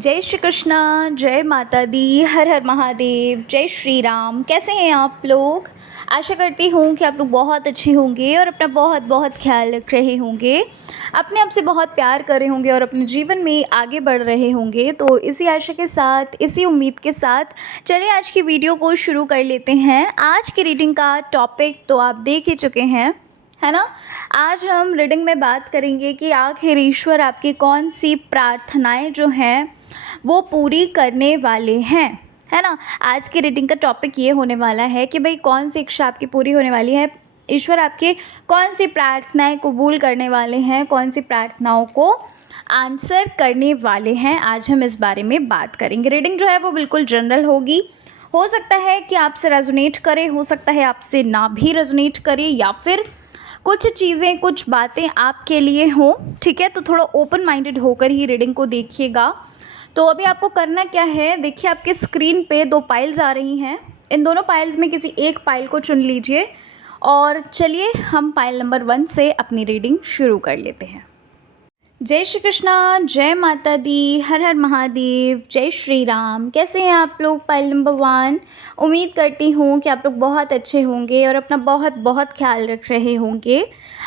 जय श्री कृष्णा, जय माता दी, हर हर महादेव, जय श्री राम। कैसे हैं आप लोग? आशा करती हूँ कि आप लोग बहुत अच्छे होंगे और अपना बहुत बहुत ख्याल रख रहे होंगे, अपने आप से बहुत प्यार कर रहे होंगे और अपने जीवन में आगे बढ़ रहे होंगे। तो इसी आशा के साथ, इसी उम्मीद के साथ चलिए आज की वीडियो को शुरू कर लेते हैं। आज की रीडिंग का टॉपिक तो आप देख ही चुके हैं, है ना। आज हम रीडिंग में बात करेंगे कि आखिर ईश्वर आपकी कौन सी प्रार्थनाएं जो हैं वो पूरी करने वाले हैं, है ना। आज की रीडिंग का टॉपिक ये होने वाला है कि भाई कौन सी इच्छा आपकी पूरी होने वाली है, ईश्वर आपकी कौन सी प्रार्थनाएं कबूल करने वाले हैं, कौन सी प्रार्थनाओं को आंसर करने वाले हैं। आज हम इस बारे में बात करेंगे। रीडिंग जो है वो बिल्कुल जनरल होगी। हो सकता है कि आपसे रेजोनेट करे, हो सकता है आपसे ना भी रेजोनेट करे, या फिर कुछ चीज़ें, कुछ बातें आपके लिए हों, ठीक है। तो थोड़ा ओपन माइंडेड होकर ही रीडिंग को देखिएगा। तो अभी आपको करना क्या है, देखिए आपके स्क्रीन पे 2 पाइल्स आ रही हैं। इन दोनों पाइल्स में किसी एक पाइल को चुन लीजिए और चलिए हम पाइल नंबर 1 से अपनी रीडिंग शुरू कर लेते हैं। जय श्री कृष्णा, जय माता दी, हर हर महादेव, जय श्री राम। कैसे हैं आप लोग? Pile number 1। उम्मीद करती हूँ कि आप लोग बहुत अच्छे होंगे और अपना बहुत बहुत ख्याल रख रहे होंगे,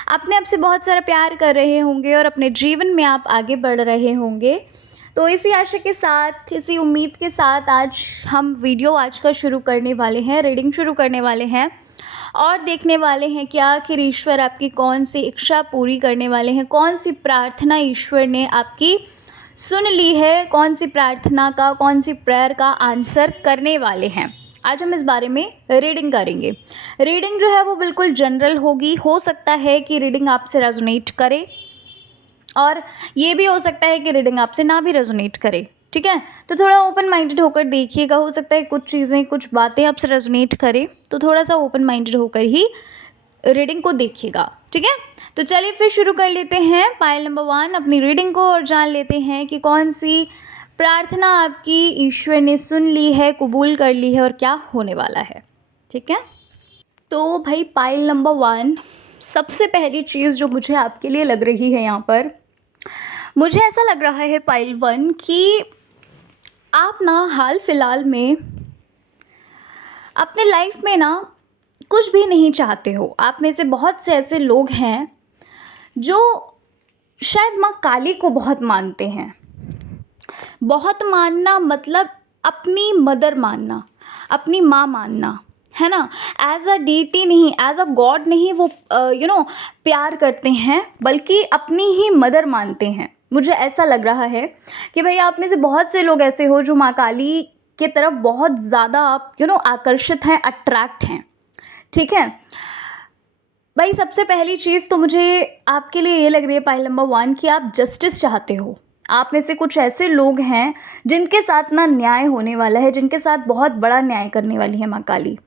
अपने आप से बहुत सारा प्यार कर रहे होंगे और अपने जीवन में आप आगे बढ़ रहे होंगे। तो इसी आशा के साथ, इसी उम्मीद के साथ आज हम वीडियो आज का शुरू करने वाले हैं, रीडिंग शुरू करने वाले हैं और देखने वाले हैं कि आखिर ईश्वर आपकी कौन सी इच्छा पूरी करने वाले हैं, कौन सी प्रार्थना ईश्वर ने आपकी सुन ली है, कौन सी प्रार्थना का, कौन सी प्रेयर का आंसर करने वाले हैं। आज हम इस बारे में रीडिंग करेंगे। रीडिंग जो है वो बिल्कुल जनरल होगी। हो सकता है कि रीडिंग आपसे रेजोनेट करे और ये भी हो सकता है कि रीडिंग आपसे ना भी रेजोनेट करे, ठीक है। तो थोड़ा ओपन माइंडेड होकर देखिएगा। हो सकता है कुछ चीज़ें, कुछ बातें आपसे रेजोनेट करें, तो थोड़ा सा ओपन माइंडेड होकर ही रीडिंग को देखिएगा, ठीक है। तो चलिए फिर शुरू कर लेते हैं पाइल नंबर 1 अपनी रीडिंग को और जान लेते हैं कि कौन सी प्रार्थना आपकी ईश्वर ने सुन ली है, कबूल कर ली है और क्या होने वाला है, ठीक है। तो भाई पाइल नंबर 1, सबसे पहली चीज़ जो मुझे आपके लिए लग रही है यहाँ पर, मुझे ऐसा लग रहा है पाइल 1 कि आप ना हाल फिलहाल में अपने लाइफ में ना कुछ भी नहीं चाहते हो। आप में से बहुत से ऐसे लोग हैं जो शायद माँ काली को बहुत मानते हैं। बहुत मानना मतलब अपनी मदर मानना, अपनी माँ मानना, है ना। एज अ डीटी नहीं, एज अ गॉड नहीं वो प्यार करते हैं, बल्कि अपनी ही मदर मानते हैं। मुझे ऐसा लग रहा है कि भाई आप में से बहुत से लोग ऐसे हो जो माँ काली की तरफ बहुत ज़्यादा आप आकर्षित हैं, अट्रैक्ट हैं, ठीक है। भाई सबसे पहली चीज़ तो मुझे आपके लिए ये लग रही है पाइल नंबर 1 कि आप जस्टिस चाहते हो। आप में से कुछ ऐसे लोग हैं जिनके साथ ना न्याय होने वाला है, जिनके साथ बहुत बड़ा न्याय करने वाली है माँ काली।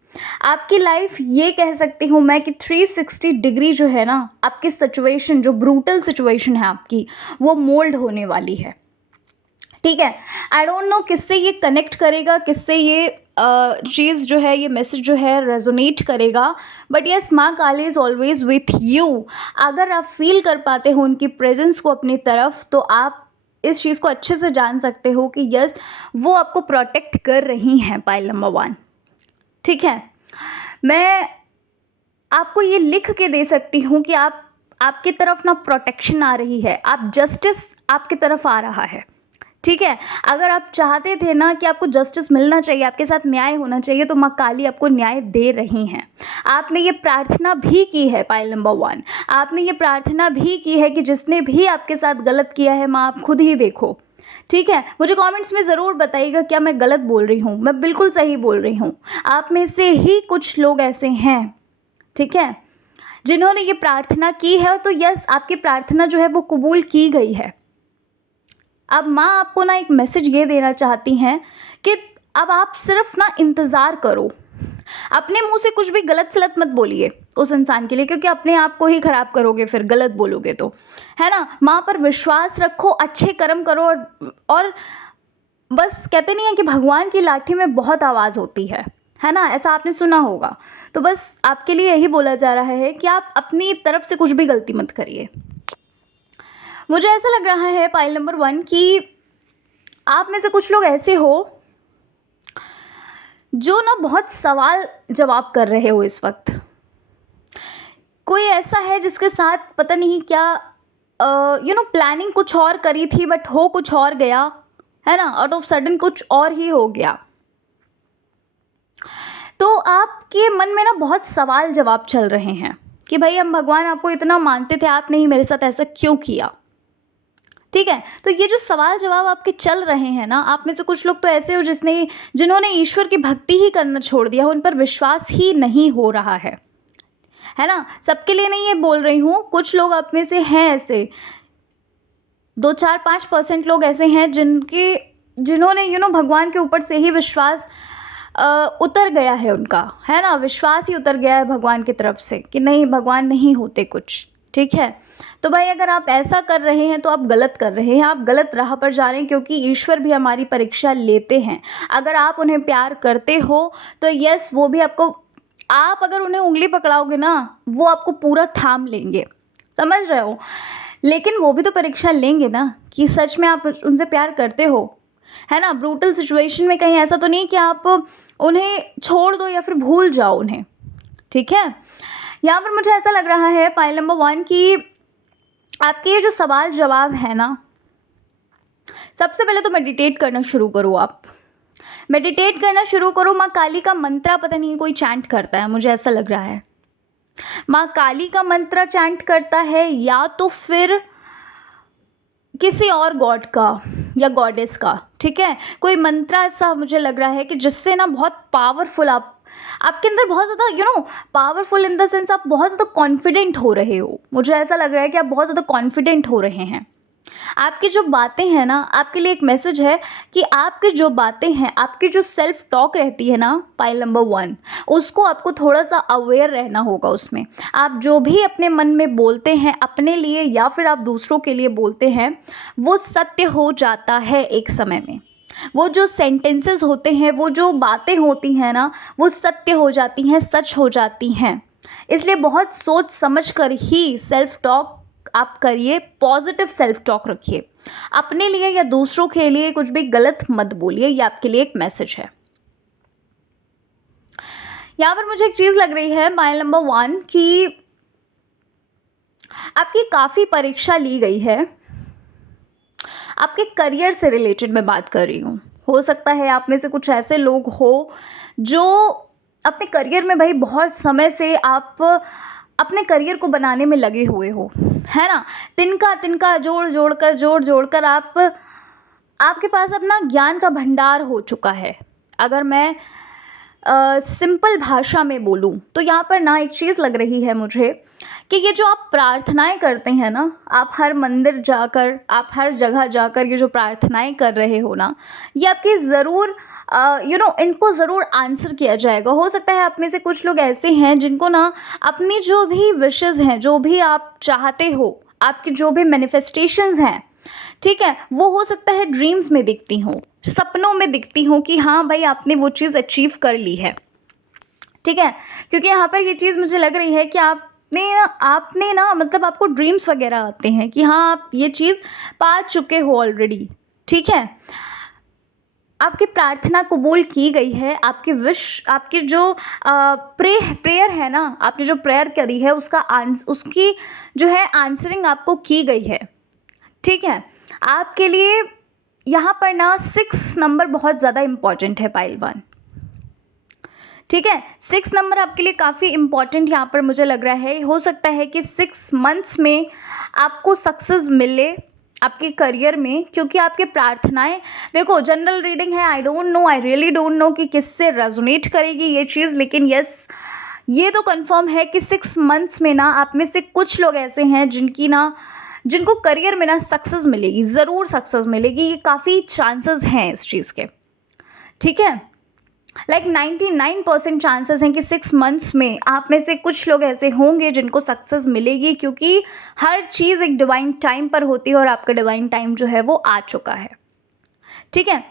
आपकी लाइफ, ये कह सकती हूँ मैं कि 360 डिग्री जो है ना, आपकी सिचुएशन, जो ब्रूटल सिचुएशन है आपकी, वो मोल्ड होने वाली है, ठीक है। आई डोंट नो किससे ये कनेक्ट करेगा, किससे ये चीज़ जो है, ये मैसेज जो है रेजोनेट करेगा, बट यस, माँ काली इज़ ऑलवेज विथ यू। अगर आप फील कर पाते हो उनकी प्रेजेंस को अपनी तरफ, तो आप इस चीज़ को अच्छे से जान सकते हो कि यस, वो आपको प्रोटेक्ट कर रही हैं, पाइल नंबर 1, ठीक है। मैं आपको ये लिख के दे सकती हूँ कि आपकी तरफ ना प्रोटेक्शन आ रही है, आप जस्टिस आपकी तरफ आ रहा है, ठीक है। अगर आप चाहते थे ना कि आपको जस्टिस मिलना चाहिए, आपके साथ न्याय होना चाहिए, तो माँ काली आपको न्याय दे रही हैं। आपने ये प्रार्थना भी की है पाइल नंबर 1, आपने ये प्रार्थना भी की है कि जिसने भी आपके साथ गलत किया है, माँ आप खुद ही देखो, ठीक है। मुझे कमेंट्स में ज़रूर बताइएगा क्या मैं गलत बोल रही हूँ, मैं बिल्कुल सही बोल रही हूँ। आप में से ही कुछ लोग ऐसे हैं, ठीक है, जिन्होंने ये प्रार्थना की है। तो यस, आपकी प्रार्थना जो है वो कबूल की गई है। अब माँ आपको ना एक मैसेज ये देना चाहती हैं कि अब आप सिर्फ ना इंतज़ार करो। अपने मुंह से कुछ भी गलत सलत मत बोलिए उस इंसान के लिए, क्योंकि अपने आप को ही ख़राब करोगे फिर गलत बोलोगे तो, है ना। माँ पर विश्वास रखो, अच्छे कर्म करो और बस कहते नहीं है कि भगवान की लाठी में बहुत आवाज़ होती है ना, ऐसा आपने सुना होगा। तो बस आपके लिए यही बोला जा रहा है कि आप अपनी तरफ से कुछ भी गलती मत करिए। मुझे ऐसा लग रहा है पाइल नंबर 1 कि आप में से कुछ लोग ऐसे हो जो ना बहुत सवाल जवाब कर रहे हो इस वक्त। कोई ऐसा है जिसके साथ पता नहीं क्या प्लानिंग कुछ और करी थी बट हो कुछ और गया, है ना, आउट ऑफ सडन कुछ और ही हो गया। तो आपके मन में ना बहुत सवाल जवाब चल रहे हैं कि भाई हम भगवान आपको इतना मानते थे, आपने ही मेरे साथ ऐसा क्यों किया। ठीक है, तो ये जो सवाल जवाब आपके चल रहे हैं ना, आप में से कुछ लोग तो ऐसे हो जिन्होंने ईश्वर की भक्ति ही करना छोड़ दिया, उन पर विश्वास ही नहीं हो रहा है ना। सबके लिए नहीं ये बोल रही हूँ, कुछ लोग आप में से हैं ऐसे, 2-4-5% लोग ऐसे हैं जिन्होंने भगवान के ऊपर से ही विश्वास उतर गया है उनका, है ना, विश्वास ही उतर गया है भगवान की तरफ से कि नहीं, भगवान नहीं होते कुछ। ठीक है, तो भाई अगर आप ऐसा कर रहे हैं तो आप गलत कर रहे हैं, आप गलत राह पर जा रहे हैं, क्योंकि ईश्वर भी हमारी परीक्षा लेते हैं। अगर आप उन्हें प्यार करते हो तो यस, वो भी आपको, आप अगर उन्हें उंगली पकड़ाओगे ना, वो आपको पूरा थाम लेंगे, समझ रहे हो। लेकिन वो भी तो परीक्षा लेंगे ना कि सच में आप उनसे प्यार करते हो, है ना। ब्रूटल सिचुएशन में कहीं ऐसा तो नहीं कि आप उन्हें छोड़ दो या फिर भूल जाओ उन्हें। ठीक है, यहाँ पर मुझे ऐसा लग रहा है पाइल नंबर 1 कि आपके ये जो सवाल जवाब है ना, सबसे पहले तो मेडिटेट करना शुरू करो। आप मेडिटेट करना शुरू करो। माँ काली का मंत्र पता नहीं कोई चैंट करता है, मुझे ऐसा लग रहा है माँ काली का मंत्र चैंट करता है, या तो फिर किसी और गॉड का या गॉडेस का। ठीक है, कोई मंत्र ऐसा मुझे लग रहा है कि जिससे ना बहुत पावरफुल आपके अंदर बहुत ज़्यादा पावरफुल इन द सेंस आप बहुत ज़्यादा कॉन्फिडेंट हो रहे हो। मुझे ऐसा लग रहा है कि आप बहुत ज़्यादा कॉन्फिडेंट हो रहे हैं। आपकी जो बातें हैं ना, आपके लिए एक मैसेज है कि आपकी जो बातें हैं, आपकी जो सेल्फ टॉक रहती है ना, पाइल नंबर 1, उसको आपको थोड़ा सा अवेयर रहना होगा। उसमें आप जो भी अपने मन में बोलते हैं अपने लिए या फिर आप दूसरों के लिए बोलते हैं, वो सत्य हो जाता है एक समय में। वो जो सेंटेंसेस होते हैं, वो जो बातें होती हैं ना, वो सत्य हो जाती हैं, सच हो जाती हैं। इसलिए बहुत सोच समझ कर ही सेल्फ टॉक आप करिए, पॉजिटिव सेल्फ टॉक रखिए। अपने लिए या दूसरों के लिए कुछ भी गलत मत बोलिए, ये आपके लिए एक मैसेज है। यहाँ पर मुझे एक चीज़ लग रही है माइल नंबर 1 कि आपकी काफ़ी परीक्षा ली गई है। आपके करियर से रिलेटेड मैं बात कर रही हूँ। हो सकता है आप में से कुछ ऐसे लोग हो जो अपने करियर में भाई बहुत समय से आप अपने करियर को बनाने में लगे हुए हो, है ना। तिनका तिनका जोड़ जोड़ कर आपके पास अपना ज्ञान का भंडार हो चुका है। अगर मैं सिंपल भाषा में बोलूँ तो यहाँ पर ना एक चीज़ लग रही है मुझे कि ये जो आप प्रार्थनाएं करते हैं ना, आप हर मंदिर जाकर, आप हर जगह जाकर ये जो प्रार्थनाएं कर रहे हो ना, ये आपकी ज़रूर इनको ज़रूर आंसर किया जाएगा। हो सकता है आप में से कुछ लोग ऐसे हैं जिनको ना अपनी जो भी विशेज़ हैं, जो भी आप चाहते हो, आपकी जो भी मैनिफेस्टेशंस हैं, ठीक है, वो हो सकता है ड्रीम्स में दिखती हों, सपनों में दिखती हों कि हाँ भाई आपने वो चीज़ अचीव कर ली है। ठीक है, क्योंकि यहाँ पर ये चीज़ मुझे लग रही है कि आपने ना मतलब आपको ड्रीम्स वगैरह आते हैं कि हाँ आप ये चीज़ पा चुके हो ऑलरेडी। ठीक है, आपकी प्रार्थना कबूल की गई है। आपकी आपकी जो प्रेयर है ना, आपने जो प्रेयर करी है उसकी जो है आंसरिंग आपको की गई है। ठीक है, आपके लिए यहाँ पर ना 6 नंबर बहुत ज़्यादा इम्पॉर्टेंट है पाइल 1। ठीक है, 6 नंबर आपके लिए काफ़ी इम्पॉर्टेंट यहाँ पर मुझे लग रहा है। हो सकता है कि 6 मंथ्स में आपको सक्सेस मिले आपके करियर में, क्योंकि आपकी प्रार्थनाएं, देखो जनरल रीडिंग है, आई रियली डोंट नो कि किससे रेजोनेट करेगी ये चीज़, लेकिन यस ये तो कंफर्म है कि 6 मंथ्स में ना आप में से कुछ लोग ऐसे हैं जिनको करियर में ना सक्सेस मिलेगी, ज़रूर सक्सेस मिलेगी। ये काफ़ी चांसेस हैं इस चीज़ के। ठीक है, 99% चांसेस हैं कि 6 मंथ्स में आप में से कुछ लोग ऐसे होंगे जिनको सक्सेस मिलेगी, क्योंकि हर चीज़ एक डिवाइन टाइम पर होती है और आपका डिवाइन टाइम जो है वो आ चुका है। ठीक है,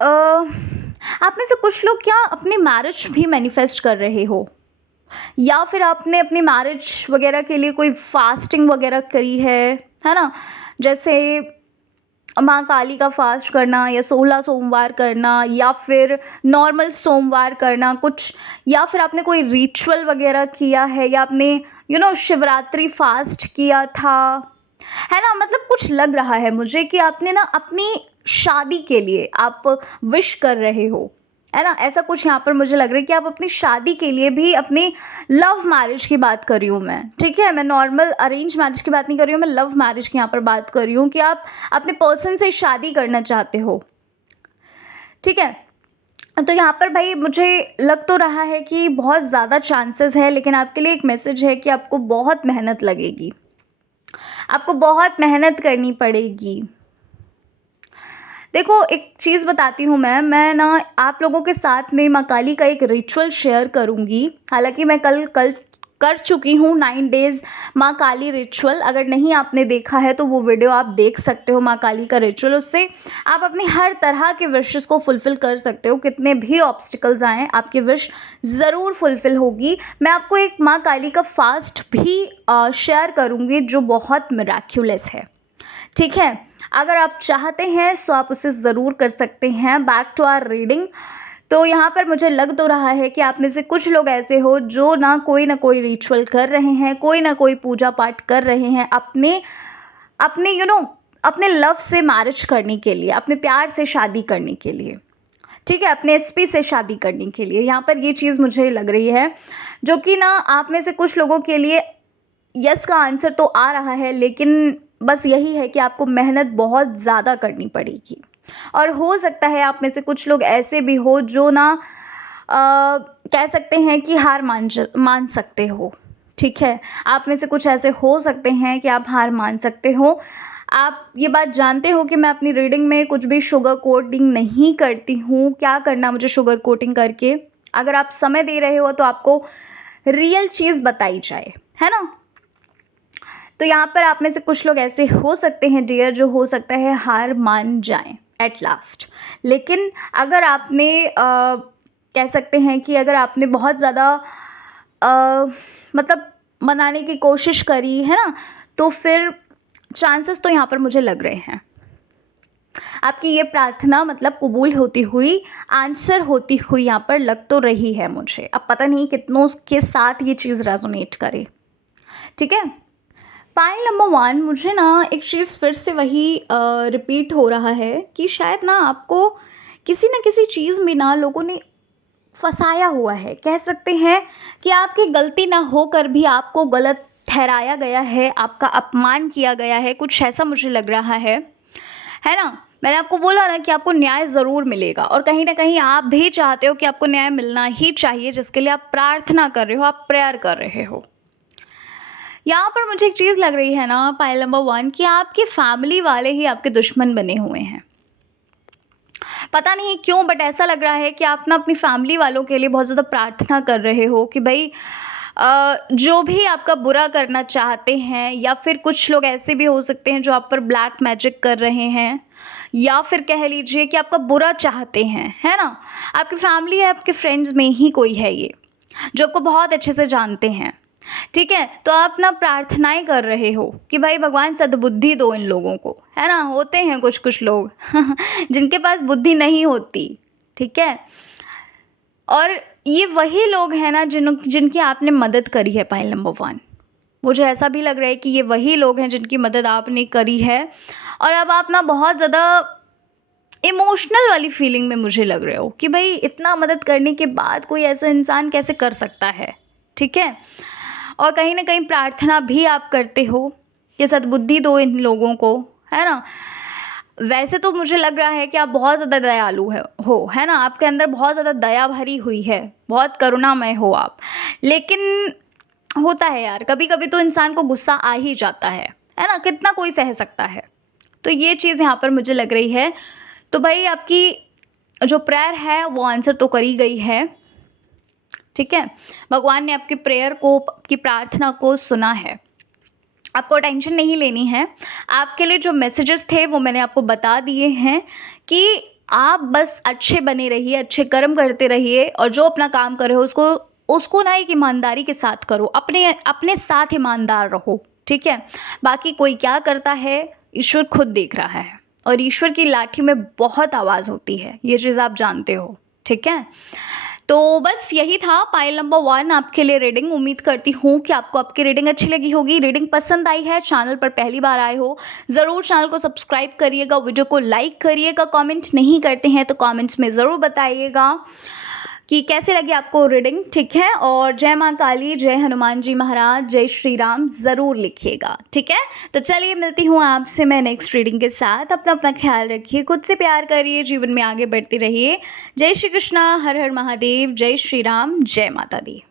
आप में से कुछ लोग क्या अपनी मैरिज भी मैनिफेस्ट कर रहे हो, या फिर आपने अपनी मैरिज वगैरह के लिए कोई फास्टिंग वगैरह करी है ना। जैसे माँ काली का फास्ट करना या 16 सोमवार करना या फिर नॉर्मल सोमवार करना कुछ, या फिर आपने कोई रिचुअल वगैरह किया है, या आपने शिवरात्रि फास्ट किया था, है ना? मतलब कुछ लग रहा है मुझे कि आपने ना अपनी शादी के लिए आप विश कर रहे हो, है ना? ऐसा कुछ यहाँ पर मुझे लग रहा है कि आप अपनी शादी के लिए भी, अपनी लव मैरिज की बात कर रही हूँ मैं, ठीक है? मैं नॉर्मल अरेंज मैरिज की बात नहीं कर रही हूँ, मैं लव मैरिज की यहाँ पर बात कर रही हूँ कि आप अपने पर्सन से शादी करना चाहते हो, ठीक है? तो यहाँ पर भाई मुझे लग तो रहा है कि बहुत ज़्यादा चांसेस है, लेकिन आपके लिए एक मैसेज है कि आपको बहुत मेहनत लगेगी, आपको बहुत मेहनत करनी पड़ेगी। देखो एक चीज़ बताती हूँ मैं ना आप लोगों के साथ में माँ काली का एक रिचुअल शेयर करूँगी। हालाँकि मैं कल कल कर चुकी हूँ 9 डेज़ माँ काली रिचुअल। अगर नहीं आपने देखा है तो वो वीडियो आप देख सकते हो, माँ काली का रिचुअल। उससे आप अपनी हर तरह के विशेस को फुलफ़िल कर सकते हो। कितने भी ऑब्स्टिकल्स आएँ आपकी विश ज़रूर फुलफ़िल होगी। मैं आपको एक माँ काली का फास्ट भी शेयर करूँगी जो बहुत मिरेक्युलस है, ठीक है? अगर आप चाहते हैं सो आप उसे ज़रूर कर सकते हैं। Back to our reading. तो यहाँ पर मुझे लग तो रहा है कि आप में से कुछ लोग ऐसे हो जो ना कोई रिचुअल कर रहे हैं, कोई ना कोई पूजा पाठ कर रहे हैं अपने अपने अपने लव से मैरिज करने के लिए, अपने प्यार से शादी करने के लिए, ठीक है? अपने एसपी से शादी करने के लिए। यहाँ पर ये चीज़ मुझे लग रही है, जो कि ना आप में से कुछ लोगों के लिए यस का आंसर तो आ रहा है, लेकिन बस यही है कि आपको मेहनत बहुत ज़्यादा करनी पड़ेगी। और हो सकता है आप में से कुछ लोग ऐसे भी हो जो ना कह सकते हैं कि हार मान सकते हो, ठीक है? आप में से कुछ ऐसे हो सकते हैं कि आप हार मान सकते हो। आप ये बात जानते हो कि मैं अपनी रीडिंग में कुछ भी शुगर कोटिंग नहीं करती हूँ। क्या करना मुझे शुगर कोटिंग करके? अगर आप समय दे रहे हो तो आपको रियल चीज़ बताई जाए, है ना? तो यहाँ पर आप में से कुछ लोग ऐसे हो सकते हैं डियर, जो हो सकता है हार मान जाएं एट लास्ट। लेकिन अगर आपने कह सकते हैं कि अगर आपने बहुत ज़्यादा मतलब मनाने की कोशिश करी है ना, तो फिर चांसेस तो यहाँ पर मुझे लग रहे हैं आपकी ये प्रार्थना मतलब कबूल होती हुई, आंसर होती हुई यहाँ पर लग तो रही है मुझे। अब पता नहीं कितनों के साथ ये चीज़ रेजोनेट करे, ठीक है? पाइल नंबर 1, मुझे ना एक चीज़ फिर से वही रिपीट हो रहा है कि शायद ना आपको किसी न किसी चीज़ में ना लोगों ने फंसाया हुआ है। कह सकते हैं कि आपकी गलती ना होकर भी आपको गलत ठहराया गया है, आपका अपमान किया गया है, कुछ ऐसा मुझे लग रहा है ना? मैंने आपको बोला ना कि आपको न्याय ज़रूर मिलेगा, और कहीं न कहीं आप भी चाहते हो कि आपको न्याय मिलना ही चाहिए, जिसके लिए आप प्रार्थना कर रहे हो, आप प्रेयर कर रहे हो। यहाँ पर मुझे एक चीज़ लग रही है ना पाइल नंबर 1 कि आपकी फैमिली वाले ही आपके दुश्मन बने हुए हैं। पता नहीं क्यों, बट ऐसा लग रहा है कि आप ना अपनी फैमिली वालों के लिए बहुत ज़्यादा प्रार्थना कर रहे हो कि भाई जो भी आपका बुरा करना चाहते हैं, या फिर कुछ लोग ऐसे भी हो सकते हैं जो आप पर ब्लैक मैजिक कर रहे हैं, या फिर कह लीजिए कि आपका बुरा चाहते हैं, है ना? आपकी फैमिली है, आपके फ्रेंड्स में ही कोई है ये जो आपको बहुत अच्छे से जानते हैं, ठीक है? तो आप ना प्रार्थनाएं कर रहे हो कि भाई भगवान सद्बुद्धि दो इन लोगों को, है ना? होते हैं कुछ कुछ लोग जिनके पास बुद्धि नहीं होती, ठीक है? और ये वही लोग हैं ना जिनकी आपने मदद करी है पाइल नंबर 1। मुझे ऐसा भी लग रहा है कि ये वही लोग हैं जिनकी मदद आपने करी है, और अब आप ना बहुत ज़्यादा इमोशनल वाली फीलिंग में मुझे लग रहे हो कि भाई इतना मदद करने के बाद कोई ऐसा इंसान कैसे कर सकता है, ठीक है? और कहीं न कहीं प्रार्थना भी आप करते हो कि सद्बुद्धि दो इन लोगों को, है ना? वैसे तो मुझे लग रहा है कि आप बहुत ज़्यादा दयालु है ना? आपके अंदर बहुत ज़्यादा दया भरी हुई है, बहुत करुणामय हो आप। लेकिन होता है यार, कभी-कभी तो इंसान को गुस्सा आ ही जाता है ना? कितना कोई सह सकता है? तो ये चीज़ यहाँ पर मुझे लग रही है। तो भाई आपकी जो प्रेयर है वो आंसर तो करी गई है, ठीक है? भगवान ने आपकी प्रेयर को, आपकी प्रार्थना को सुना है। आपको टेंशन नहीं लेनी है। आपके लिए जो मैसेजेस थे वो मैंने आपको बता दिए हैं कि आप बस अच्छे बने रहिए, अच्छे कर्म करते रहिए, और जो अपना काम कर रहे हो उसको ना एक ईमानदारी के साथ करो, अपने साथ ईमानदार रहो, ठीक है? बाकी कोई क्या करता है ईश्वर खुद देख रहा है, और ईश्वर की लाठी में बहुत आवाज़ होती है, ये चीज़ आप जानते हो, ठीक है। तो बस यही था पाइल नंबर 1 आपके लिए रीडिंग। उम्मीद करती हूँ कि आपको आपकी रीडिंग अच्छी लगी होगी। रीडिंग पसंद आई है, चैनल पर पहली बार आए हो, ज़रूर चैनल को सब्सक्राइब करिएगा, वीडियो को लाइक करिएगा, कमेंट नहीं करते हैं तो कमेंट्स में ज़रूर बताइएगा कि कैसे लगी आपको रीडिंग, ठीक है। और जय माँ काली, जय हनुमान जी महाराज, जय श्री राम ज़रूर लिखिएगा, ठीक है। तो चलिए मिलती हूँ आपसे मैं नेक्स्ट रीडिंग के साथ। अपना अपना ख्याल रखिए, खुद से प्यार करिए, जीवन में आगे बढ़ते रहिए। जय श्री कृष्णा, हर हर महादेव, जय श्री राम, जय माता दी।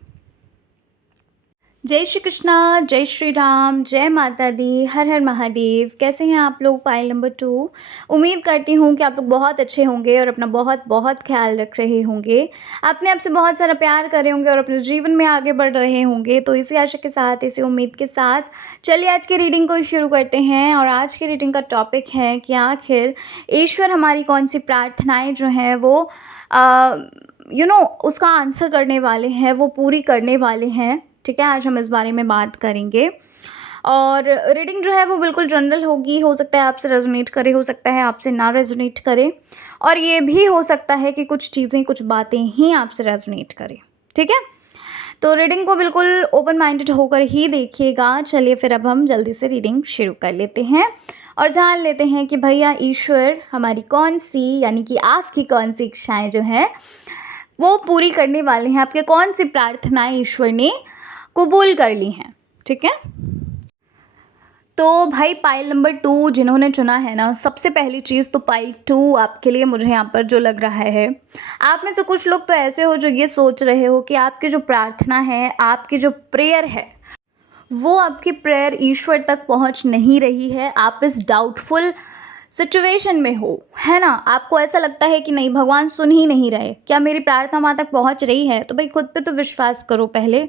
जय श्री कृष्णा, जय श्री राम, जय माता दी, हर हर महादेव। कैसे हैं आप लोग? Pile number 2। उम्मीद करती हूँ कि आप लोग बहुत अच्छे होंगे और अपना बहुत बहुत ख्याल रख रहे होंगे, अपने आप से बहुत सारा प्यार कर रहे होंगे और अपने जीवन में आगे बढ़ रहे होंगे। तो इसी आशा के साथ, इसी उम्मीद के साथ चलिए आज की रीडिंग को शुरू करते हैं। और आज की रीडिंग का टॉपिक है कि आखिर ईश्वर हमारी कौन सी प्रार्थनाएँ जो हैं वो उसका आंसर करने वाले हैं, वो पूरी करने वाले हैं, ठीक है। आज हम इस बारे में बात करेंगे। और रीडिंग जो है वो बिल्कुल जनरल होगी, हो सकता है आपसे रेजोनेट करे, हो सकता है आपसे ना रेजोनेट करे, और ये भी हो सकता है कि कुछ चीज़ें, कुछ बातें ही आपसे रेजोनेट करें, ठीक है। तो रीडिंग को बिल्कुल ओपन माइंडेड होकर ही देखिएगा। चलिए फिर अब हम जल्दी से रीडिंग शुरू कर लेते हैं और जान लेते हैं कि भैया ईश्वर हमारी कौन सी, यानी कि आपकी कौन सी इच्छाएँ जो हैं वो पूरी करने वाले हैं, आपके कौन सी प्रार्थनाएँ ईश्वर ने कबूल कर ली हैं, ठीक है। तो भाई पाइल नंबर 2 जिन्होंने चुना है ना, सबसे पहली चीज़ तो पाइल 2 आपके लिए मुझे यहाँ पर जो लग रहा है, आप में से कुछ लोग तो ऐसे हो जो ये सोच रहे हो कि आपकी जो प्रार्थना है, आपकी जो प्रेयर है, वो आपकी प्रेयर ईश्वर तक पहुँच नहीं रही है। आप इस डाउटफुल सिचुएशन में हो, है ना। आपको ऐसा लगता है कि नहीं, भगवान सुन ही नहीं रहे, क्या मेरी प्रार्थना वहाँ तक पहुँच रही है? तो भाई खुद पे तो विश्वास करो पहले,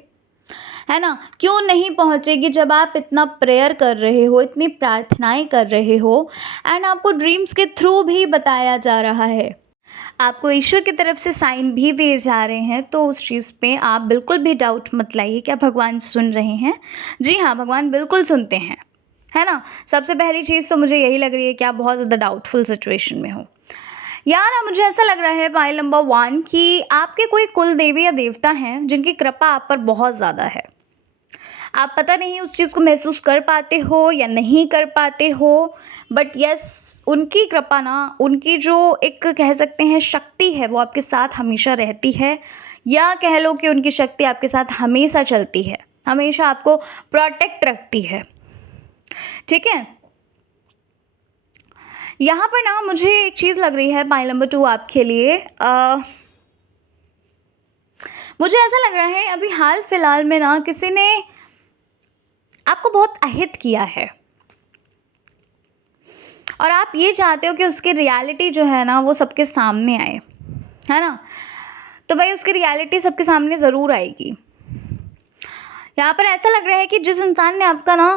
है ना। क्यों नहीं पहुँचेगी जब आप इतना प्रेयर कर रहे हो, इतनी प्रार्थनाएं कर रहे हो, एंड आपको ड्रीम्स के थ्रू भी बताया जा रहा है, आपको ईश्वर की तरफ से साइन भी दिए जा रहे हैं। तो उस चीज़ पे आप बिल्कुल भी डाउट मत लाइए, क्या भगवान सुन रहे हैं? जी हाँ, भगवान बिल्कुल सुनते हैं, है ना। सबसे पहली चीज़ तो मुझे यही लग रही है कि आप बहुत ज़्यादा डाउटफुल सिचुएशन में हो। या ना मुझे ऐसा लग रहा है पाइल नंबर 1 कि आपके कोई कुल देवी या देवता हैं जिनकी कृपा आप पर बहुत ज़्यादा है। आप पता नहीं उस चीज़ को महसूस कर पाते हो या नहीं कर पाते हो, बट यस, उनकी कृपा ना, उनकी जो एक कह सकते हैं शक्ति है, वो आपके साथ हमेशा रहती है। या कह लो कि उनकी शक्ति आपके साथ हमेशा चलती है, हमेशा आपको प्रोटेक्ट रखती है, ठीक है। यहाँ पर ना मुझे एक चीज़ लग रही है पाइल नंबर 2 आपके लिए। मुझे ऐसा लग रहा है अभी हाल फिलहाल में ना किसी ने आपको बहुत अहित किया है और आप ये चाहते हो कि उसकी रियलिटी जो है ना वो सबके सामने आए, है ना। तो भाई उसकी रियलिटी सबके सामने ज़रूर आएगी। यहाँ पर ऐसा लग रहा है कि जिस इंसान ने आपका ना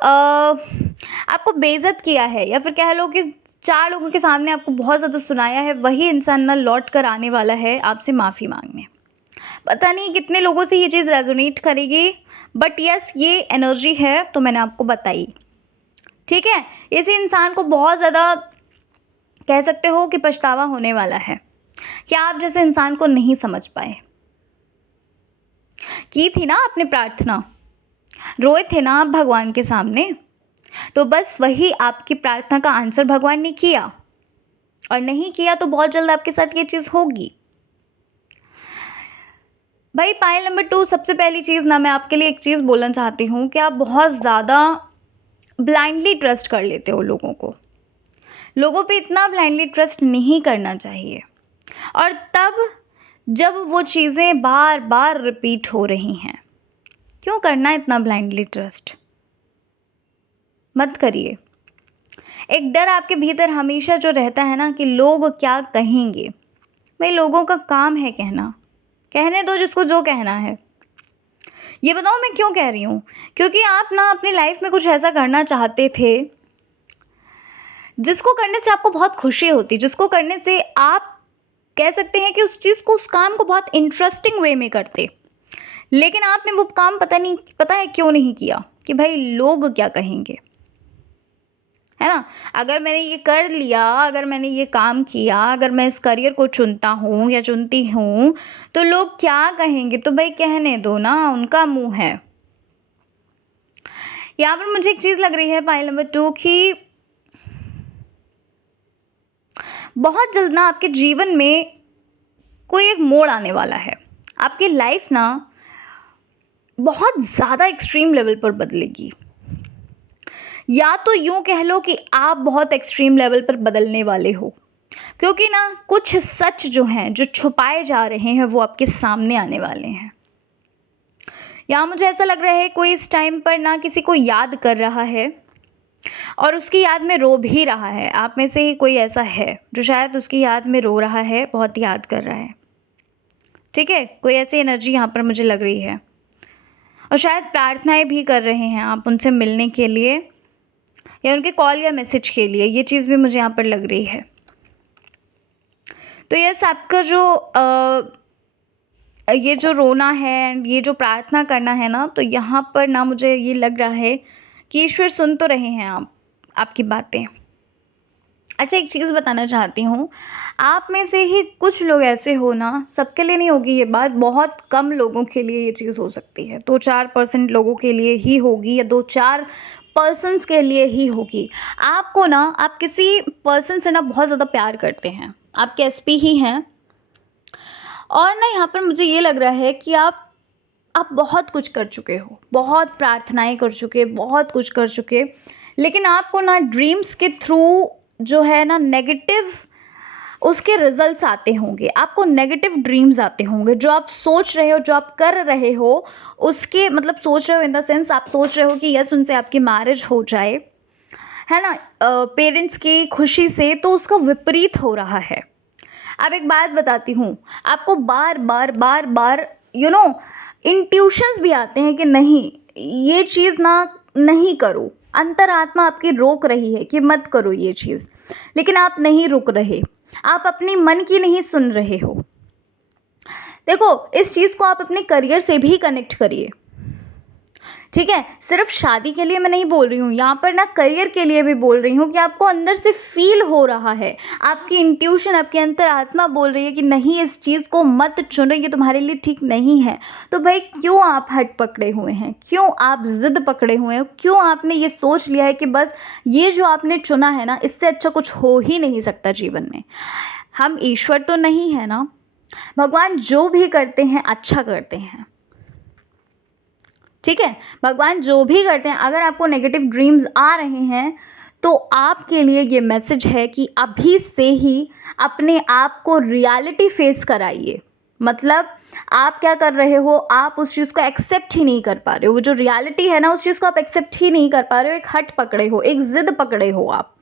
आपको बेइज्जत किया है, या फिर कह लो कि 4 लोगों के सामने आपको बहुत ज़्यादा सुनाया है, वही इंसान ना लौट कर आने वाला है आपसे माफ़ी मांगने। पता नहीं कितने लोगों से ये चीज़ रेजोनेट करेगी, बट यस, ये एनर्जी है तो मैंने आपको बताई, ठीक है। इसी इंसान को बहुत ज़्यादा कह सकते हो कि पछतावा होने वाला है कि आप जैसे इंसान को नहीं समझ पाए। की थी ना आपने प्रार्थना, रोए थे ना आप भगवान के सामने, तो बस वही आपकी प्रार्थना का आंसर भगवान ने किया, और नहीं किया तो बहुत जल्द आपके साथ ये चीज़ होगी। भाई पाइल नंबर 2, सबसे पहली चीज़ ना मैं आपके लिए एक चीज़ बोलना चाहती हूँ कि आप बहुत ज़्यादा ब्लाइंडली ट्रस्ट कर लेते हो लोगों को। लोगों पे इतना ब्लाइंडली ट्रस्ट नहीं करना चाहिए, और तब जब वो चीज़ें बार बार रिपीट हो रही हैं, क्यों करना इतना ब्लाइंडली ट्रस्ट? मत करिए। एक डर आपके भीतर हमेशा जो रहता है ना कि लोग क्या कहेंगे, भाई लोगों का काम है कहना, कहने दो जिसको जो कहना है। ये बताओ मैं क्यों कह रही हूँ? क्योंकि आप ना अपनी लाइफ में कुछ ऐसा करना चाहते थे जिसको करने से आपको बहुत खुशी होती, जिसको करने से आप कह सकते हैं कि उस चीज़ को, उस काम को बहुत इंटरेस्टिंग वे में करते, लेकिन आपने वो काम पता है क्यों नहीं किया, कि भाई लोग क्या कहेंगे। है ना? अगर मैंने ये कर लिया, अगर मैंने ये काम किया, अगर मैं इस करियर को चुनता हूँ या चुनती हूँ, तो लोग क्या कहेंगे? तो भाई कहने दो ना, उनका मुँह है। यहाँ पर मुझे एक चीज़ लग रही है पाइल नंबर 2 कि बहुत जल्द ना आपके जीवन में कोई एक मोड़ आने वाला है। आपकी लाइफ ना बहुत ज़्यादा एक्सट्रीम लेवल पर बदलेगी। या तो यूँ कह लो कि आप बहुत एक्सट्रीम लेवल पर बदलने वाले हो, क्योंकि ना कुछ सच जो हैं, जो छुपाए जा रहे हैं, वो आपके सामने आने वाले हैं। यहाँ मुझे ऐसा लग रहा है कोई इस टाइम पर ना किसी को याद कर रहा है और उसकी याद में रो भी रहा है। आप में से ही कोई ऐसा है जो शायद उसकी याद में रो रहा है, बहुत याद कर रहा है। ठीक है, कोई ऐसी एनर्जी यहाँ पर मुझे लग रही है और शायद प्रार्थनाएं भी कर रहे हैं आप उनसे मिलने के लिए या उनके कॉल या मैसेज के लिए। ये चीज़ भी मुझे यहाँ पर लग रही है। तो यस, आपका जो ये जो रोना है एंड ये जो प्रार्थना करना है ना, तो यहाँ पर ना मुझे ये लग रहा है कि ईश्वर सुन तो रहे हैं आपकी बातें। अच्छा, एक चीज़ बताना चाहती हूँ, आप में से ही कुछ लोग ऐसे हो ना, सबके लिए नहीं होगी ये बात, बहुत कम लोगों के लिए ये चीज़ हो सकती है। 2-4% लोगों के लिए ही होगी या 2-4 पर्सन्स के लिए ही होगी। आपको ना, आप किसी पर्सन से ना बहुत ज़्यादा प्यार करते हैं, आपके एसपी ही हैं, और ना यहाँ पर मुझे ये लग रहा है कि आप बहुत कुछ कर चुके हो, बहुत प्रार्थनाएं कर चुके, बहुत कुछ कर चुके, लेकिन आपको ना ड्रीम्स के थ्रू जो है ना नेगेटिव उसके रिजल्ट्स आते होंगे। आपको नेगेटिव ड्रीम्स आते होंगे। जो आप सोच रहे हो, जो आप कर रहे हो, उसके मतलब सोच रहे हो इन द सेंस आप सोच रहे हो कि यस उनसे आपकी मैरिज हो जाए, है ना, पेरेंट्स की खुशी से, तो उसका विपरीत हो रहा है। अब एक बात बताती हूँ आपको, बार बार इंट्यूशंस भी आते हैं कि नहीं, ये चीज़ ना नहीं करो। अंतरात्मा आपकी रोक रही है कि मत करो ये चीज़, लेकिन आप नहीं रुक रहे, आप अपनी मन की नहीं सुन रहे हो। देखो, इस चीज़ को आप अपने करियर से भी कनेक्ट करिए। ठीक है, सिर्फ शादी के लिए मैं नहीं बोल रही हूँ, यहाँ पर ना करियर के लिए भी बोल रही हूँ कि आपको अंदर से फील हो रहा है, आपकी इंट्यूशन, आपकी अंतरात्मा बोल रही है कि नहीं, इस चीज़ को मत चुनो, ये तुम्हारे लिए ठीक नहीं है। तो भाई क्यों आप हट पकड़े हुए हैं, क्यों आप ज़िद पकड़े हुए हैं, क्यों आपने ये सोच लिया है कि बस ये जो आपने चुना है ना, इससे अच्छा कुछ हो ही नहीं सकता जीवन में। हम ईश्वर तो नहीं है ना, भगवान जो भी करते हैं अच्छा करते हैं। ठीक है, भगवान जो भी करते हैं, अगर आपको नेगेटिव ड्रीम्स आ रहे हैं तो आपके लिए ये मैसेज है कि अभी से ही अपने आप को रियलिटी फेस कराइए। मतलब आप क्या कर रहे हो, आप उस चीज़ को एक्सेप्ट ही नहीं कर पा रहे हो। वो जो रियलिटी है ना, उस चीज़ को आप एक्सेप्ट ही नहीं कर पा रहे हो, एक हट पकड़े हो, एक ज़िद पकड़े हो आप।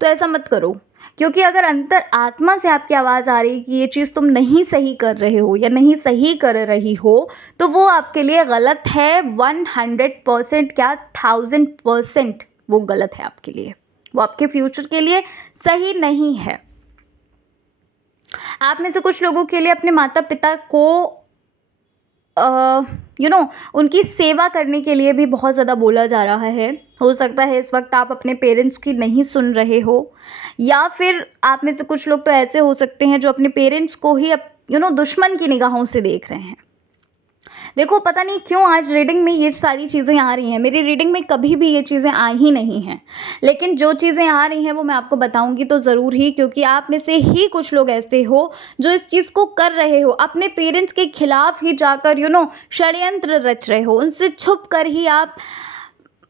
तो ऐसा मत करो, क्योंकि अगर अंतर आत्मा से आपकी आवाज़ आ रही है कि ये चीज़ तुम नहीं सही कर रहे हो या नहीं सही कर रही हो, तो वो आपके लिए गलत है। 100% क्या, 1000% वो गलत है आपके लिए, वो आपके फ्यूचर के लिए सही नहीं है। आप में से कुछ लोगों के लिए अपने माता पिता को उनकी सेवा करने के लिए भी बहुत ज़्यादा बोला जा रहा है। हो सकता है इस वक्त आप अपने पेरेंट्स की नहीं सुन रहे हो, या फिर आप में से कुछ लोग तो ऐसे हो सकते हैं जो अपने पेरेंट्स को ही दुश्मन की निगाहों से देख रहे हैं। देखो, पता नहीं क्यों आज रीडिंग में ये सारी चीज़ें आ रही हैं। मेरी रीडिंग में कभी भी ये चीज़ें आई ही नहीं हैं, लेकिन जो चीज़ें आ रही हैं वो मैं आपको बताऊंगी तो ज़रूर ही, क्योंकि आप में से ही कुछ लोग ऐसे हो जो इस चीज़ को कर रहे हो, अपने पेरेंट्स के खिलाफ ही जाकर षड्यंत्र रच रहे हो, उनसे छुप कर ही आप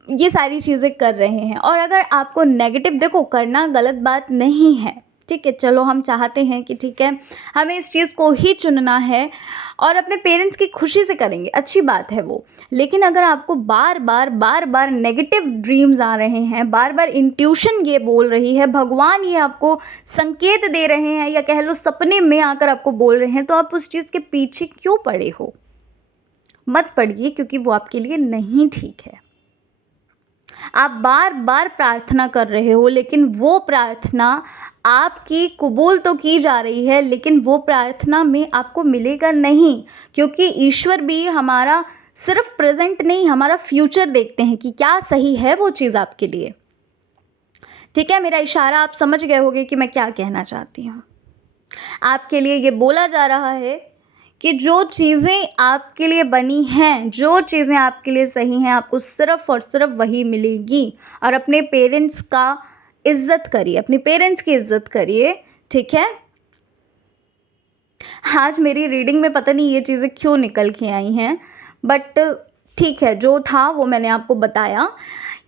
ये सारी चीज़ें कर रहे हैं। और अगर आपको नेगेटिव, देखो करना गलत बात नहीं है, ठीक है, चलो हम चाहते हैं कि ठीक है हमें इस चीज़ को ही चुनना है और अपने पेरेंट्स की खुशी से करेंगे, अच्छी बात है वो। लेकिन अगर आपको बार बार नेगेटिव ड्रीम्स आ रहे हैं, बार बार इंट्यूशन ये बोल रही है, भगवान ये आपको संकेत दे रहे हैं, या कह लो सपने में आकर आपको बोल रहे हैं, तो आप उस चीज़ के पीछे क्यों पड़े हो? मत पड़िए, क्योंकि वो आपके लिए नहीं ठीक है। आप बार बार प्रार्थना कर रहे हो, लेकिन वो प्रार्थना आपकी कबूल तो की जा रही है, लेकिन वो प्रार्थना में आपको मिलेगा नहीं, क्योंकि ईश्वर भी हमारा सिर्फ प्रेजेंट नहीं, हमारा फ्यूचर देखते हैं कि क्या सही है वो चीज़ आपके लिए। ठीक है, मेरा इशारा आप समझ गए होंगे कि मैं क्या कहना चाहती हूँ। आपके लिए ये बोला जा रहा है कि जो चीज़ें आपके लिए बनी हैं, जो चीज़ें आपके लिए सही हैं, आपको सिर्फ़ और सिर्फ़ वही मिलेगी। और अपने पेरेंट्स का इज़्ज़त करिए, अपने पेरेंट्स की इज़्ज़त करिए, ठीक है? आज मेरी रीडिंग में पता नहीं ये चीज़ें क्यों निकल के आई हैं, बट ठीक है, जो था वो मैंने आपको बताया।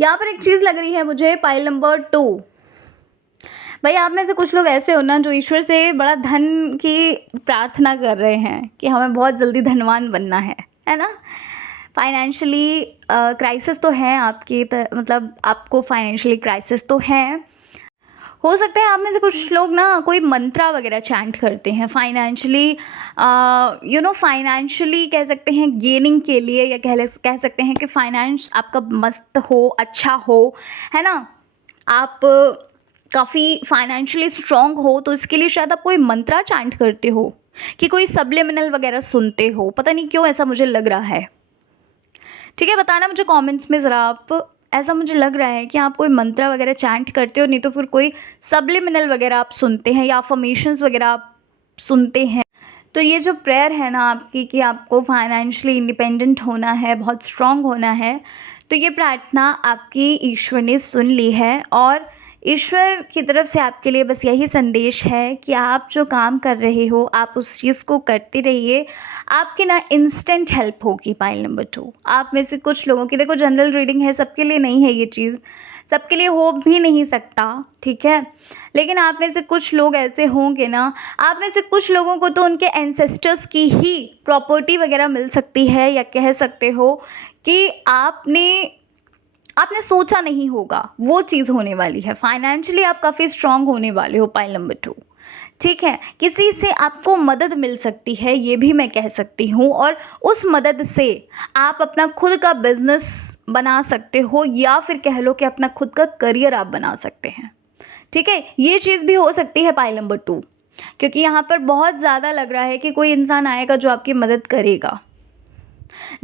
यहाँ पर एक चीज़ लग रही है मुझे, पाइल नंबर 2। भाई आप में से कुछ लोग ऐसे हो ना जो ईश्वर से बड़ा धन की प्रार्थना कर रहे हैं कि हमें बहुत जल्दी धनवान बनना है ना? फाइनेंशियली क्राइसिस तो है आपकी, मतलब आपको फाइनेंशियली क्राइसिस तो है। हो सकता है आप में से कुछ लोग ना कोई मंत्रा वगैरह चैंट करते हैं फाइनेंशियली, फाइनेंशियली कह सकते हैं गेनिंग के लिए, या कह सकते हैं कि फाइनेंस आपका मस्त हो, अच्छा हो, है ना? आप काफ़ी फाइनेंशियली स्ट्रॉन्ग हो, तो इसके लिए शायद आप कोई मंत्रा चैंट करते हो, कि कोई सब्लिमिनल वगैरह सुनते हो। पता नहीं क्यों ऐसा मुझे लग रहा है। ठीक है, बताना मुझे कमेंट्स में ज़रा आप। ऐसा मुझे लग रहा है कि आप कोई मंत्रा वगैरह चैंट करते हो, नहीं तो फिर कोई सब्लिमिनल वगैरह आप सुनते हैं, या अफर्मेशंस वगैरह आप सुनते हैं। तो ये जो प्रेयर है ना आपकी कि आपको फाइनेंशियली इंडिपेंडेंट होना है, बहुत स्ट्रॉन्ग होना है, तो ये प्रार्थना आपकी ईश्वर ने सुन ली है। और ईश्वर की तरफ से आपके लिए बस यही संदेश है कि आप जो काम कर रहे हो, आप उस चीज़ को करते रहिए। आपकी ना इंस्टेंट हेल्प होगी। पाइल नंबर 2, आप में से कुछ लोगों की, देखो जनरल रीडिंग है, सबके लिए नहीं है ये चीज़, सबके लिए हो भी नहीं सकता, ठीक है? लेकिन आप में से कुछ लोग ऐसे होंगे ना, आप में से कुछ लोगों को तो उनके एंसेस्टर्स की ही प्रॉपर्टी वगैरह मिल सकती है, या कह सकते हो कि आपने सोचा नहीं होगा वो चीज़ होने वाली है। फाइनेंशियली आप काफ़ी स्ट्रांग होने वाले हो। पाइल नंबर 2, ठीक है? किसी से आपको मदद मिल सकती है, ये भी मैं कह सकती हूँ, और उस मदद से आप अपना खुद का बिजनेस बना सकते हो, या फिर कह लो कि अपना खुद का करियर आप बना सकते हैं, ठीक है? ये चीज़ भी हो सकती है पाइल नंबर 2, क्योंकि यहाँ पर बहुत ज़्यादा लग रहा है कि कोई इंसान आएगा जो आपकी मदद करेगा,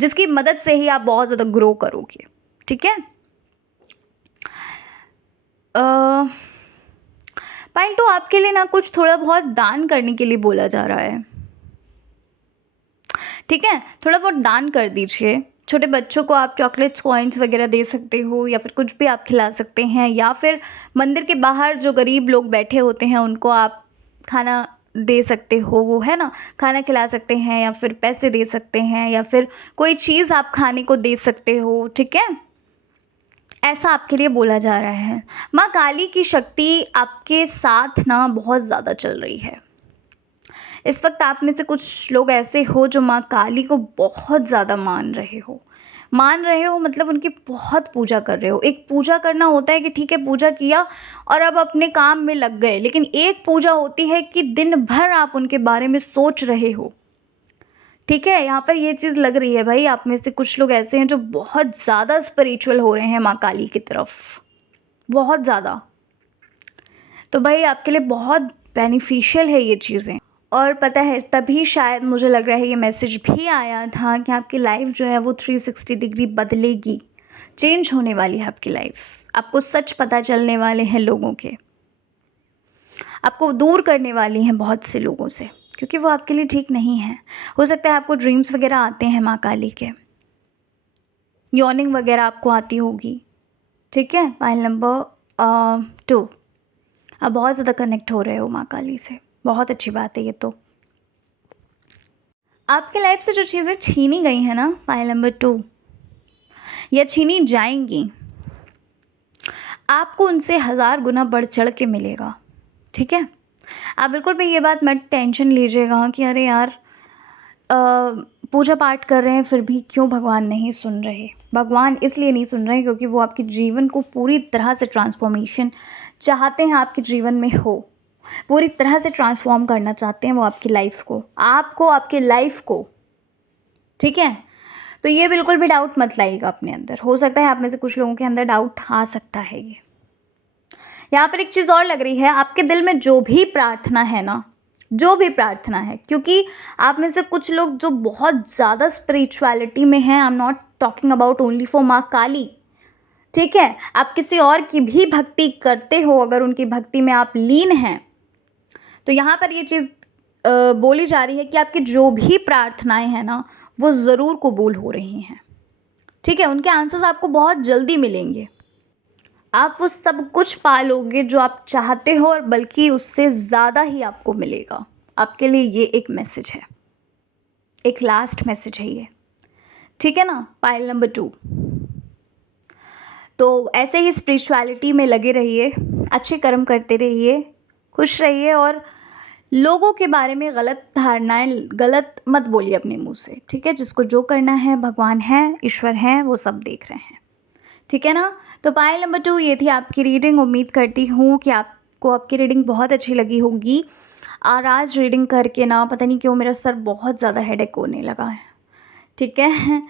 जिसकी मदद से ही आप बहुत ज़्यादा ग्रो करोगे, ठीक है? पाइल 2 आपके लिए ना कुछ थोड़ा बहुत दान करने के लिए बोला जा रहा है, ठीक है? थोड़ा बहुत दान कर दीजिए। छोटे बच्चों को आप चॉकलेट्स, कॉइन्स वगैरह दे सकते हो, या फिर कुछ भी आप खिला सकते हैं, या फिर मंदिर के बाहर जो गरीब लोग बैठे होते हैं उनको आप खाना दे सकते हो, वो है ना, खाना खिला सकते हैं, या फिर पैसे दे सकते हैं, या फिर कोई चीज़ आप खाने को दे सकते हो, ठीक है? ऐसा आपके लिए बोला जा रहा है। माँ काली की शक्ति आपके साथ ना बहुत ज़्यादा चल रही है। इस वक्त आप में से कुछ लोग ऐसे हो जो माँ काली को बहुत ज़्यादा मान रहे हो, मतलब उनकी बहुत पूजा कर रहे हो। एक पूजा करना होता है कि ठीक है पूजा किया और अब अपने काम में लग गए, लेकिन एक पूजा होती है कि दिन भर आप उनके बारे में सोच रहे हो, ठीक है? यहाँ पर ये चीज़ लग रही है भाई, आप में से कुछ लोग ऐसे हैं जो बहुत ज़्यादा स्पिरिचुअल हो रहे हैं माँ काली की तरफ, बहुत ज़्यादा। तो भाई आपके लिए बहुत बेनिफिशियल है ये चीज़ें। और पता है तभी शायद मुझे लग रहा है ये मैसेज भी आया था कि आपकी लाइफ जो है वो 360 डिग्री बदलेगी, चेंज होने वाली है आपकी लाइफ। आपको सच पता चलने वाले हैं लोगों के, आपको दूर करने वाली हैं बहुत से लोगों से, क्योंकि वो आपके लिए ठीक नहीं है। हो सकता है आपको ड्रीम्स वगैरह आते हैं माँ काली के, यॉर्निंग वगैरह आपको आती होगी, ठीक है? पाइल नंबर 2, आप बहुत ज़्यादा कनेक्ट हो रहे हो माँ काली से, बहुत अच्छी बात है ये। तो आपके लाइफ से जो चीज़ें छीनी गई हैं ना पाइल नंबर 2, या छीनी जाएंगी, आपको उनसे 1000 गुना बढ़ चढ़ के मिलेगा, ठीक है? आप बिल्कुल भी ये बात मत टेंशन लीजिएगा कि अरे यार पूजा पाठ कर रहे हैं फिर भी क्यों भगवान नहीं सुन रहे। भगवान इसलिए नहीं सुन रहे क्योंकि वो आपके जीवन को पूरी तरह से ट्रांसफॉर्मेशन चाहते हैं, आपके जीवन में हो, पूरी तरह से ट्रांसफॉर्म करना चाहते हैं वो आपकी लाइफ को, आपको, आपकी लाइफ को, ठीक है? तो ये बिल्कुल भी डाउट मत लाइएगा अपने अंदर। हो सकता है आप में से कुछ लोगों के अंदर डाउट आ सकता है ये। यहाँ पर एक चीज़ और लग रही है, आपके दिल में जो भी प्रार्थना है ना, जो भी प्रार्थना है, क्योंकि आप में से कुछ लोग जो बहुत ज़्यादा स्पिरिचुअलिटी में हैं, I am not talking about only for माँ काली, ठीक है, आप किसी और की भी भक्ति करते हो, अगर उनकी भक्ति में आप लीन हैं, तो यहाँ पर ये चीज़ बोली जा रही है कि आपकी जो भी प्रार्थनाएं हैं ना, वो ज़रूर कबूल हो रही हैं। ठीक है, उनके आंसर्स आपको बहुत जल्दी मिलेंगे। आप वो सब कुछ पा लोगे जो आप चाहते हो, और बल्कि उससे ज़्यादा ही आपको मिलेगा। आपके लिए ये एक मैसेज है, एक लास्ट मैसेज है ये। ठीक है ना। पायल नंबर 2, तो ऐसे ही स्पिरिचुअलिटी में लगे रहिए, अच्छे कर्म करते रहिए, खुश रहिए, और लोगों के बारे में गलत धारणाएं गलत मत बोलिए अपने मुंह से। ठीक है, जिसको जो करना है, भगवान है, ईश्वर हैं, वो सब देख रहे हैं। ठीक है ना। तो पायल नंबर 2 ये थी आपकी रीडिंग। उम्मीद करती हूँ कि आपको आपकी रीडिंग बहुत अच्छी लगी होगी। और आज रीडिंग करके ना पता नहीं क्यों मेरा सर बहुत ज़्यादा हेडेक होने लगा है। ठीक है,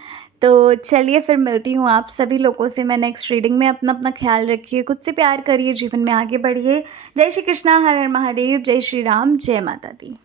तो चलिए फिर मिलती हूँ आप सभी लोगों से मैं नेक्स्ट रीडिंग में। अपना अपना ख्याल रखिए, खुद से प्यार करिए, जीवन में आगे बढ़िए। जय श्री कृष्णा, हर हर महादेव, जय श्री राम, जय माता दी।